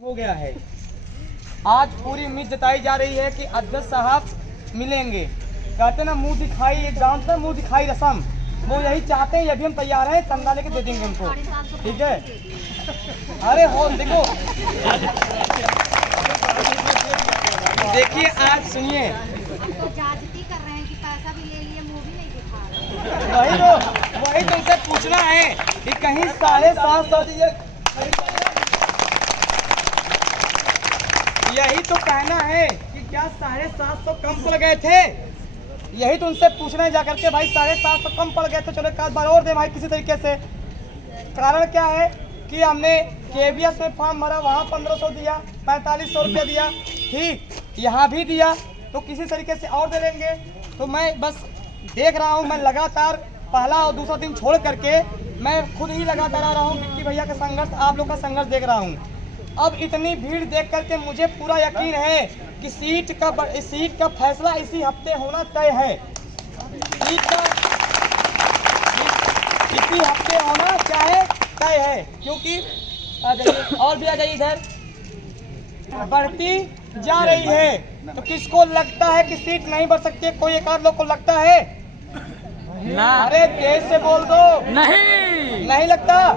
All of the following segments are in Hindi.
हो गया है। आज पूरी उम्मीद जताई जा रही है कि अध्यक्ष साहब मिलेंगे। कहते ना मुंह दिखाई, एक गांव में मुंह दिखाई रसम, वो यही चाहते हैं। ये भी हम तैयार हैं, चंदा लेके दे देंगे उनको, ठीक है। अरे हो देखो, देखिए आज सुनिए, वही तो उनसे पूछना है कि कहीं 750 यही तो कहना है कि क्या 750 कम पड़ गए थे। यही तो उनसे पूछना है जाकर के, भाई 750 कम पड़ गए थे, चलो एक आध बार और दे भाई किसी तरीके से। कारण क्या है कि हमने KVS में फॉर्म भरा, वहाँ 1500 दिया, 4500 रुपया दिया, ठीक, यहाँ भी दिया, तो किसी तरीके से और दे देंगे। तो मैं बस देख रहा हूँ, मैं लगातार पहला और दूसरा दिन छोड़ करके मैं खुद ही लगातार आ रहा हूँ। विक्की भैया का संघर्ष, आप लोग का संघर्ष देख रहा हूँ। अब इतनी भीड़ देख करके मुझे पूरा यकीन है कि सीट का फैसला इसी हफ्ते होना तय है। सीट का इसी हफ्ते होना तय है, क्योंकि आ जाइए और भी आ जाइए इधर, बढ़ती जा रही है। तो किसको लगता है कि सीट नहीं बढ़ सकती? कोई एक आध लोग को लगता है ना? अरे तेज से बोल दो। नहीं लगता।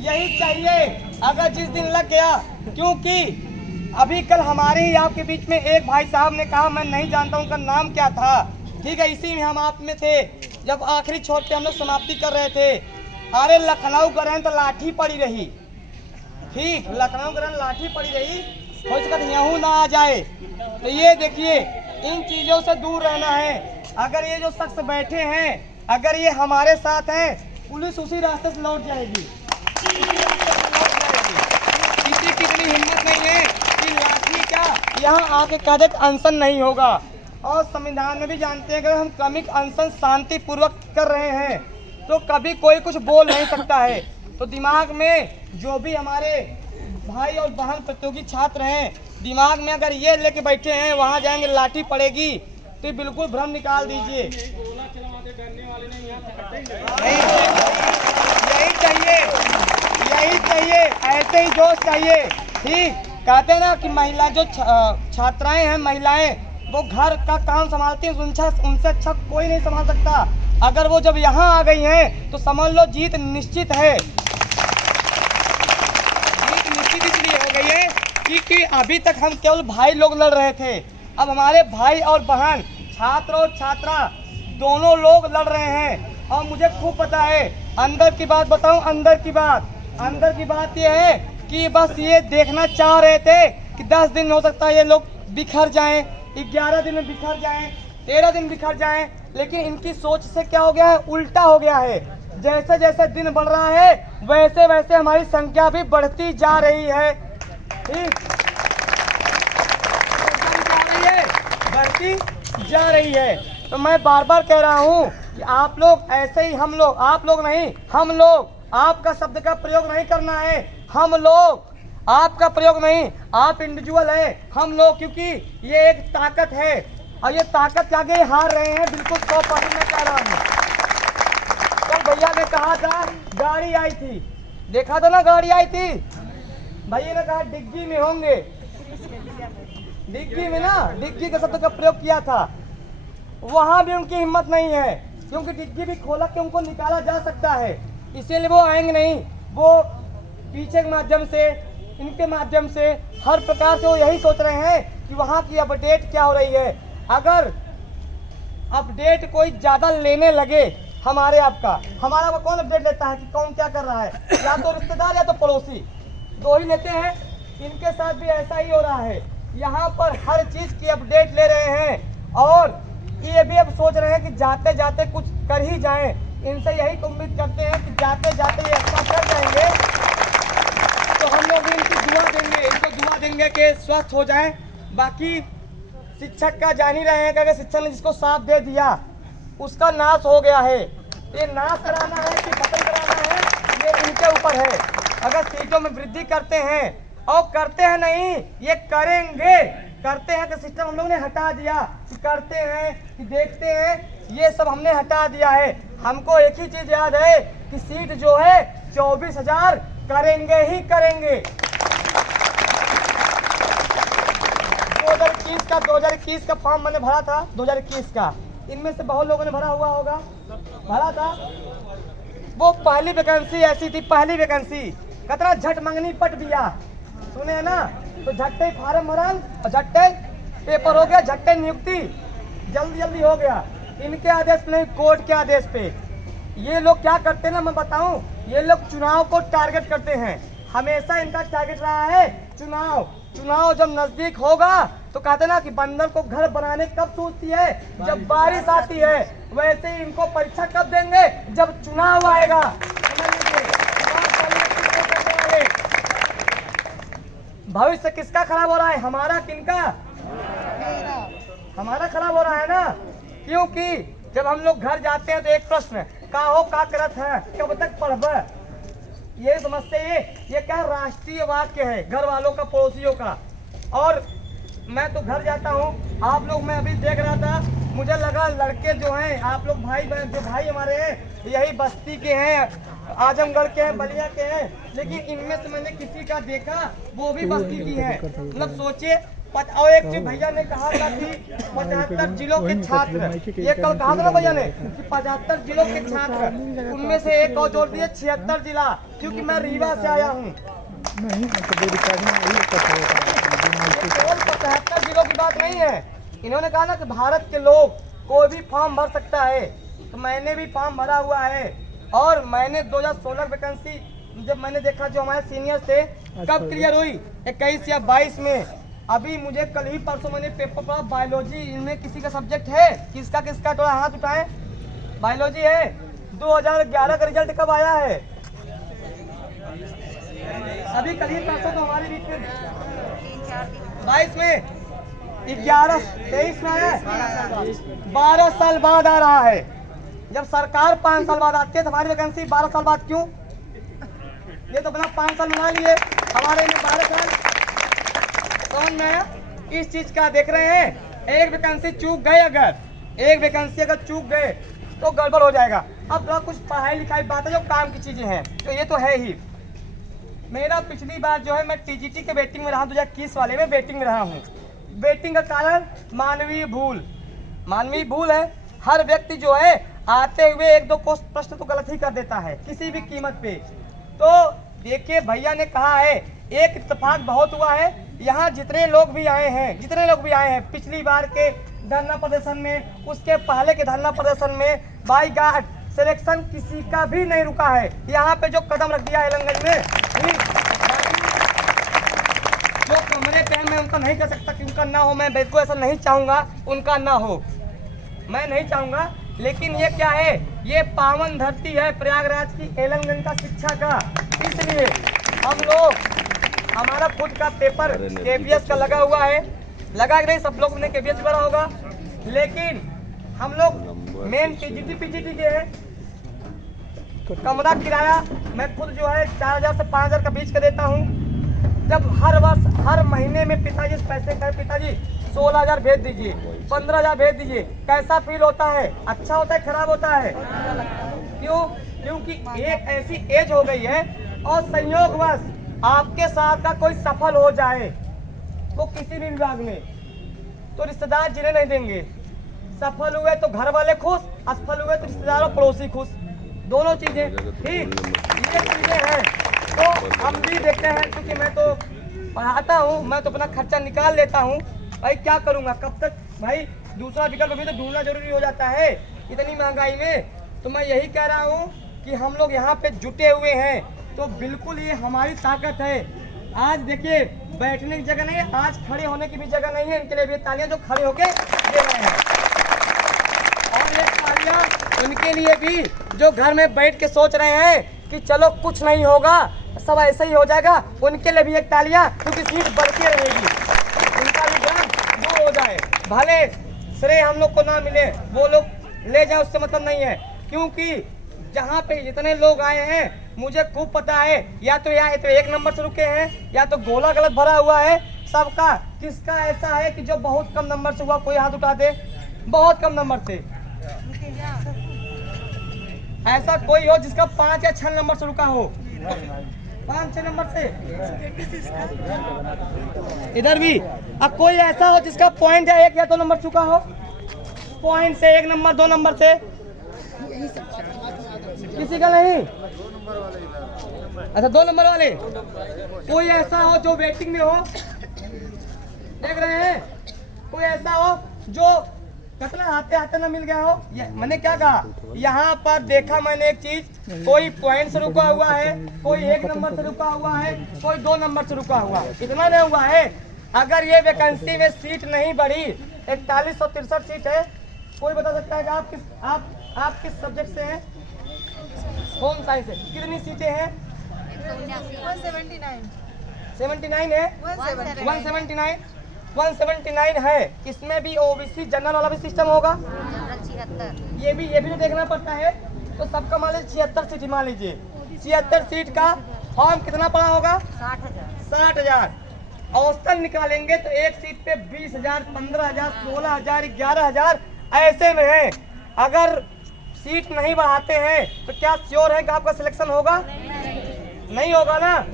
यही चाहिए अगर जिस दिन लग गया, क्योंकि अभी कल हमारे ही आपके बीच में एक भाई साहब ने कहा, मैं नहीं जानता उनका नाम क्या था, ठीक है, इसी में हम आप में थे जब आखिरी छोर पे हम लोग समाप्ति कर रहे थे। अरे लखनऊ गए तो लाठी पड़ी रही, ठीक, लखनऊ गए लाठी पड़ी रही, हो सकता यहाँ ना आ जाए। तो ये देखिए, इन चीजों से दूर रहना है। अगर ये जो शख्स बैठे हैं, अगर ये हमारे साथ हैं, पुलिस उसी रास्ते से लौट जाएगी। किसी की इतनी हिम्मत नहीं है कि लाठी का यहाँ आके कदम अनशन नहीं होगा। और संविधान में भी जानते हैं, अगर हम क्रमिक अनशन शांति पूर्वक कर रहे हैं तो कभी कोई कुछ बोल नहीं सकता है। तो दिमाग में जो भी हमारे भाई और बहन प्रतियोगी छात्र हैं, दिमाग में अगर ये लेके बैठे हैं वहाँ जाएंगे लाठी पड़ेगी, तो बिल्कुल भ्रम निकाल दीजिए। यही चाहिए, ऐसे ही जोश चाहिए, ठीक। कहते हैं ना कि महिला जो छात्राएं हैं, महिलाएं, वो घर का काम संभालती हैं, उनसे अच्छा कोई नहीं संभाल सकता। अगर वो जब यहाँ आ गई हैं तो समझ लो जीत निश्चित है। जीत निश्चित इसलिए हो गई है क्योंकि अभी तक हम केवल भाई लोग लड़ रहे थे, अब हमारे भाई और बहन, छात्र और छात्रा दोनों लोग लड़ रहे हैं। और मुझे खूब पता है, अंदर की बात बताऊं, अंदर की बात ये है कि बस ये देखना चाह रहे थे कि 10 दिन हो सकता है ये लोग बिखर जाएं, 11 दिन में बिखर जाएं, 13 दिन बिखर जाएं, लेकिन इनकी सोच से क्या हो गया है, उल्टा हो गया है। जैसे जैसे दिन बढ़ रहा है वैसे वैसे हमारी संख्या भी बढ़ती जा रही है, ठीक, बढ़ती जा रही है। तो मैं बार बार कह रहा हूँ कि आप लोग ऐसे ही, हम लोग, आप लोग नहीं, हम लोग, आपका शब्द का प्रयोग नहीं करना है, हम लोग, आपका प्रयोग नहीं, आप इंडिविजुअल है, हम लोग, क्योंकि ये एक ताकत है और ये ताकत के आगे हार रहे हैं, बिल्कुल 100% मैं कह रहा हूँ। तो भैया ने कहा था गाड़ी आई थी, देखा था ना, गाड़ी आई थी, भैया ने कहा डिग्गी में होंगे, डिग्गी में ना, डिग्गी के शब्द का प्रयोग किया था। वहां भी उनकी हिम्मत नहीं है, क्योंकि डिग्गी भी खोला के उनको निकाला जा सकता है, इसीलिए वो आएंगे नहीं। वो पीछे के माध्यम से, इनके माध्यम से, हर प्रकार से वो यही सोच रहे हैं कि वहां की अपडेट क्या हो रही है। अगर अपडेट कोई ज्यादा लेने लगे हमारा को कौन अपडेट लेता है कि कौन क्या कर रहा है? या तो रिश्तेदार या तो पड़ोसी, दो ही लेते हैं। इनके साथ भी ऐसा ही हो रहा है, यहाँ पर हर चीज की अपडेट ले रहे हैं और ये भी अब सोच रहे हैं कि जाते जाते कुछ कर ही जाएं। इनसे यही तो उम्मीद करते हैं कि जाते जाते ये अच्छा कर जाएंगे, तो हम लोग भी इनको दुआ देंगे कि स्वस्थ हो जाएं। बाकी शिक्षक का जान ही रहे हैं कि अगर शिक्षक ने जिसको साथ दे दिया उसका नाश हो गया है। ये नाश कराना है कि खत्म कराना है, ये इनके ऊपर है। अगर सीटों में वृद्धि करते हैं और करते हैं नहीं, ये करेंगे, करते हैं तो सिस्टम हम लोग ने हटा दिया, कि करते हैं कि देखते हैं, ये सब हमने हटा दिया है। हमको एक ही चीज याद है कि सीट जो है 24,000 करेंगे ही करेंगे। 2021 का फॉर्म मैंने भरा था, 2021 का। इनमें से बहुत लोगों ने भरा हुआ होगा, भरा था। वो पहली वैकेंसी ऐसी थी, पहली वैकेंसी कितना झट मंगनी पट दिया, सुने है ना। तो झट्टे फार्म भरा और झट्टे पेपर हो गया, झट्टे नियुक्ति जल्दी जल्दी हो गया। इनके आदेश नहीं, कोर्ट के आदेश पे। ये लोग क्या करते हैं ना, मैं बताऊं, ये लोग चुनाव को टारगेट करते हैं। हमेशा इनका टारगेट रहा है चुनाव। चुनाव जब नजदीक होगा तो कहते ना कि बंदर को घर बनाने कब सोचती है, जब बारिश आती है। वैसे ही इनको परीक्षा कब देंगे, जब चुनाव आएगा। भविष्य किसका खराब हो रहा है, हमारा, किनका? हमारा खराब हो रहा है ना। क्योंकि जब हम लोग घर जाते हैं तो एक प्रश्न, का हो का करत है, कब तक पढ़ब, ये समझते हैं। ये क्या राष्ट्रीय वाक्य है घर वालों का, पड़ोसियों का। और मैं तो घर जाता हूँ, आप लोग, मैं अभी देख रहा था, मुझे लगा लड़के जो हैं, आप लोग भाई बहन, जो भाई हमारे हैं, यही बस्ती के हैं, आजमगढ़ के हैं, बलिया के हैं। लेकिन इनमें से मैंने किसी का देखा वो भी बस्ती की है। मतलब सोचिए। और एक चीज भैया ने कहा था कि 75 जिलों के छात्र, ये कल कहा था ना भैया ने कि 75 जिलों के छात्र, उनमें से एक और जोड़ दिए 76 जिला, क्योंकि मैं रीवा से आया हूँ। केवल 75 जिलों की बात नहीं है। इन्होंने कहा ना कि भारत के लोग कोई भी फॉर्म भर सकता है, तो मैंने भी फॉर्म भरा हुआ है। और मैंने 2016 वैकेंसी जब मैंने देखा, जो हमारे सीनियर थे, कब क्लियर हुई, 21 या 22 में। अभी मुझे कल ही परसों मैंने पेपर पढ़ा, बायोलॉजी, इनमें किसी का सब्जेक्ट है, किसका किसका, थोड़ा हाथ उठाए। बायोलॉजी है। 2011 का रिजल्ट कब आया है, अभी कल ही परसों तो हमारे बीच में 22 में, 11 23 में आया है, 12 साल बाद आ रहा है। जब सरकार 5 साल बाद आती है तो हमारी वैकेंसी 12 साल बाद क्यों? ये तो अपना 5 साल बना लिए, हमारे में 12 साल। समझ में आया? इस चीज का देख रहे हैं। एक वैकेंसी चूक गए, अगर एक वैकेंसी अगर चूक गए तो गड़बड़ हो जाएगा। अब थोड़ा कुछ पढ़ाई लिखाई बात है, जो काम की चीजें हैं, तो ये तो है ही। मेरा पिछली बार जो है, मैं टीजीटी के वेटिंग में रहा, 2021 वाले में वेटिंग में रहा हूँ। वेटिंग का कारण मानवीय भूल, मानवीय भूल है। हर व्यक्ति जो है आते हुए 1-2 प्रश्न तो गलत ही कर देता है किसी भी कीमत पे। तो देखिए, भैया ने कहा है, एक इत्तेफाक बहुत हुआ है। यहाँ जितने लोग भी आए हैं पिछली बार के धरना प्रदर्शन में, उसके पहले के धरना प्रदर्शन में, बाई गार्ड सिलेक्शन किसी का भी नहीं रुका है। यहाँ पे जो कदम रख दिया एलंगंज में, जो कमरे पे, मैं उनका नहीं कह सकता कि उनका ना हो, मैं बिल्कुल ऐसा नहीं चाहूँगा उनका ना हो, मैं नहीं चाहूँगा। लेकिन ये क्या है, ये पावन धरती है प्रयागराज की, एलंगंज का, शिक्षा का। इसलिए हम लोग, हमारा खुद का पेपर केपीएस का लगा हुआ है, लगा कि नहीं, सब लोग ने केपीएस भरा होगा। लेकिन हम लोग मेन टीजीटी पीजीटी के हैं। कमरा किराया मैं खुद जो है 4000 से 5000 का बीच का देता हूँ। जब हर वर्ष, हर महीने में पिताजी पैसे कहे, पिताजी 16,000 भेज दीजिए, 15,000 भेज दीजिए, कैसा फील होता है? अच्छा होता है, खराब होता है? क्यों? क्योंकि एक ऐसी एज हो गई है, और संयोगवश आपके साथ का कोई सफल हो जाए वो किसी भी विभाग में, तो रिश्तेदार जिन्हें नहीं देंगे। सफल हुए तो घर वाले खुश, असफल हुए तो रिश्तेदार और पड़ोसी खुश, दोनों चीजें। ठीक, ये चीजें हैं। तो हम भी देखते हैं, क्योंकि मैं तो पढ़ाता हूँ, मैं तो अपना खर्चा निकाल लेता हूँ। भाई क्या करूँगा, कब तक भाई, दूसरा विकल्प भी तो ढूंढना जरूरी हो जाता है इतनी महंगाई में। तो मैं यही कह रहा हूँ कि हम लोग यहाँ पे जुटे हुए हैं, तो बिल्कुल ये हमारी ताकत है। आज देखिए, बैठने की जगह नहीं है, आज खड़े होने की भी जगह नहीं है। इनके लिए भी तालियां जो खड़े होके दे रहे हैं, और ये तालियां उनके लिए भी जो घर में बैठ के सोच रहे हैं कि चलो कुछ नहीं होगा, सब ऐसे ही हो जाएगा। उनके लिए भी एक तालियां, क्योंकि सीट बढ़ती रहेगी, उनका भी गम दूर हो जाए। भले श्रेय हम लोग को ना मिले, वो लोग ले जाए, उससे मतलब नहीं है। क्योंकि जहाँ पे जितने लोग आए हैं, मुझे खूब पता है, या तो यहाँ तो 1 नंबर से रुके हैं, या तो गोला गलत भरा हुआ है सबका। किसका ऐसा है कि जो बहुत कम नंबर से हुआ, कोई हाथ उठा दे, बहुत कम नंबर से। ऐसा कोई हो जिसका 5 या 6 नंबर से रुका हो? 5-6 नंबर से इधर भी। अब कोई ऐसा हो जिसका पॉइंट है 1 या 2 नंबर चुका हो, पॉइंट से 1 नंबर 2 नंबर से किसी का नहीं। अच्छा 2 नंबर वाले कोई ऐसा हो जो वेटिंग में हो, देख रहे हैं, कोई ऐसा हो जो कतला आते आते ना मिल गया हो। मैंने क्या कहा, यहाँ पर देखा मैंने एक चीज, कोई पॉइंट से रुका हुआ है, कोई 1 नंबर से रुका हुआ है, कोई 2 नंबर से रुका हुआ है, इतना नहीं हुआ है। अगर ये वैकेंसी में सीट नहीं बढ़ी, 4163 सीट है, कोई बता सकता है कि आप किस सब्जेक्ट से हैं? होम साइंस है। कितनी सीटें हैं? 179 है, 179 है। इसमें भी ओबीसी जनरल वाला भी सिस्टम होगा, ये भी तो देखना पड़ता है। तो सबका मान लीजिए 76 सीट मान लीजिए, 76 सीट का फॉर्म कितना पड़ा होगा? 60,000। औसतन निकालेंगे तो एक सीट पे 20,000, 15,000, 16,000, 11,000 ऐसे में है। अगर सीट नहीं बढ़ाते हैं तो क्या श्योर है कि आपका सिलेक्शन होगा? नहीं होगा ना।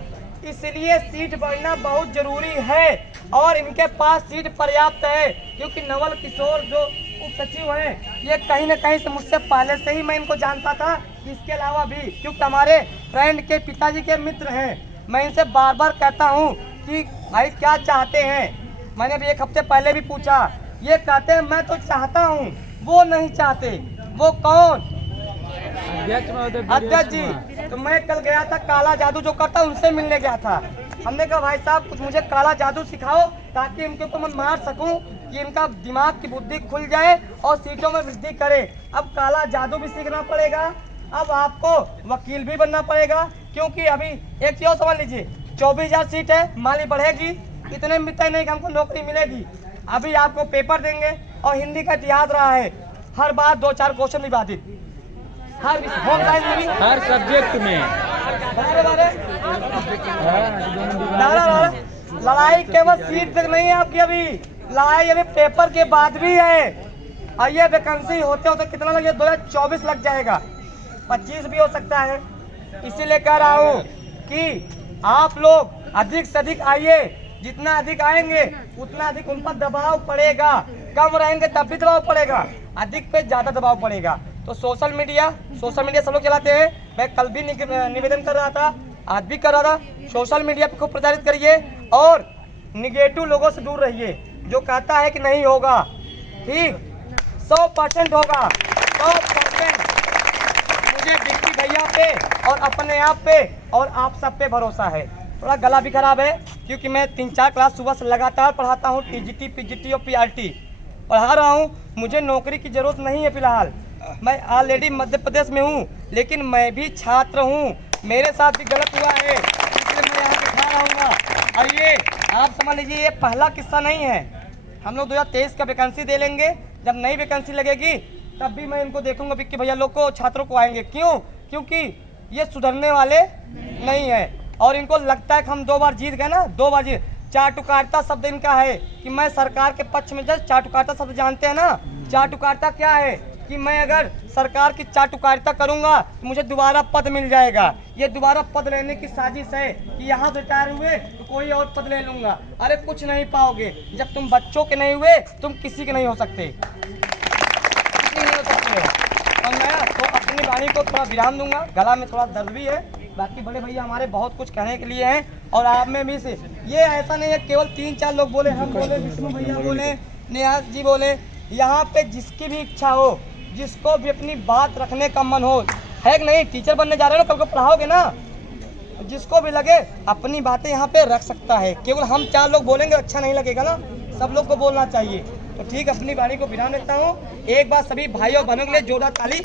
इसलिए सीट बढ़ना बहुत जरूरी है और इनके पास सीट पर्याप्त है, क्योंकि नवल किशोर जो उप सचिव हैं ये कहीं न कहीं से मुझसे पहले से ही मैं इनको जानता था। इसके अलावा भी क्योंकि हमारे फ्रेंड के पिताजी के मित्र हैं, मैं इनसे बार बार कहता हूँ कि भाई क्या चाहते हैं। मैंने अभी 1 हफ्ते पहले भी पूछा, ये कहते हैं मैं तो चाहता हूँ, वो नहीं चाहते। वो कौन? अध्यक्ष जी। तो मैं कल गया था, काला जादू जो करता उनसे मिलने गया था। हमने कहा भाई साहब कुछ मुझे काला जादू सिखाओ ताकि इनके ऊपर मैं मार सकूं, कि इनका दिमाग की बुद्धि खुल जाए और सीटों में वृद्धि करे। अब काला जादू भी सीखना पड़ेगा, अब आपको वकील भी बनना पड़ेगा, क्योंकि अभी एक चीज समझ लीजिए, 24,000 सीट है, माली बढ़ेगी, इतने में तय नहीं कि हमको नौकरी मिलेगी। अभी आपको पेपर देंगे और हिंदी का इतिहास रहा है, हर बार 2-4 क्वेश्चन विवादित, हर होम साइंस में भी, हर सब्जेक्ट में लड़ाई केवल सीट तक नहीं है आपकी, अभी लड़ाई अभी पेपर के बाद भी है। और ये वैकेंसी होते होते कितना लग जाए? 2024 लग जाएगा, 25 भी हो सकता है। इसीलिए कह रहा हूँ कि आप लोग अधिक से अधिक आइए, जितना अधिक आएंगे उतना अधिक उन पर दबाव पड़ेगा, कम रहेंगे तब भी दबाव पड़ेगा, अधिक पे ज्यादा दबाव पड़ेगा। तो सोशल मीडिया सब लोग चलाते हैं, मैं कल भी निवेदन कर रहा था, आज भी कर रहा था, सोशल मीडिया पे खूब प्रचारित करिए और निगेटिव लोगों से दूर रहिए। जो कहता है कि नहीं होगा, ठीक 100% होगा, 100%। मुझे डिप्टी भैया पे और अपने आप पे और आप सब पे भरोसा है। थोड़ा गला भी खराब है क्योंकि मैं 3-4 क्लास सुबह से लगातार पढ़ाता हूँ, टीजीटी, पीजीटी और पीआरटी पढ़ा रहा हूँ। मुझे नौकरी की जरूरत नहीं है फिलहाल, मैं ऑलरेडी मध्य प्रदेश में हूँ, लेकिन मैं भी छात्र हूँ, मेरे साथ भी गलत हुआ है, इसलिए मैं यहाँ पे खड़ा रहूँगा। और ये आप समझ लीजिए, ये पहला किस्सा नहीं है। हम लोग 2023 का वैकेंसी दे लेंगे, जब नई वैकेंसी लगेगी तब भी मैं इनको देखूंगा विक्की भैया लोग को, छात्रों को आएंगे। क्यों? क्योंकि ये सुधरने वाले नहीं है और इनको लगता है कि हम 2 बार जीत गए ना, 2 बार जीत। चाटुकारिता शब्द इनका है कि मैं सरकार के पक्ष में, जब चाटुकारिता शब्द जानते हैं ना, चाटुकारिता क्या है कि मैं अगर सरकार की चाटुकारिता करूंगा तो मुझे दोबारा पद मिल जाएगा। ये दोबारा पद लेने की साजिश है कि यहाँ से रिटायर हुए तो कोई और पद ले लूंगा। अरे कुछ नहीं पाओगे, जब तुम बच्चों के नहीं हुए तुम किसी के नहीं हो सकते, किसी नहीं हो सकते। और मैं तो अपनी वाणी को थोड़ा विराम दूंगा, गला में थोड़ा दर्द भी है। बाकी बड़े भैया हमारे बहुत कुछ कहने के लिए हैं और आप में भी से ये ऐसा नहीं है केवल 3-4 लोग बोले, हम बोले, विष्णु भैया बोले, नियाज जी बोले। यहाँ पे जिसकी भी इच्छा हो, जिसको भी अपनी बात रखने का मन हो, है कि नहीं? टीचर बनने जा रहे हो, कल को पढ़ाओगे ना, जिसको भी लगे अपनी बातें यहाँ पे रख सकता है। केवल हम 4 लोग बोलेंगे अच्छा नहीं लगेगा ना, सब लोग को बोलना चाहिए। तो ठीक, अपनी वाणी को विराम देता हूँ। एक बार सभी भाइयों बहनों के लिए जोरदार ताली।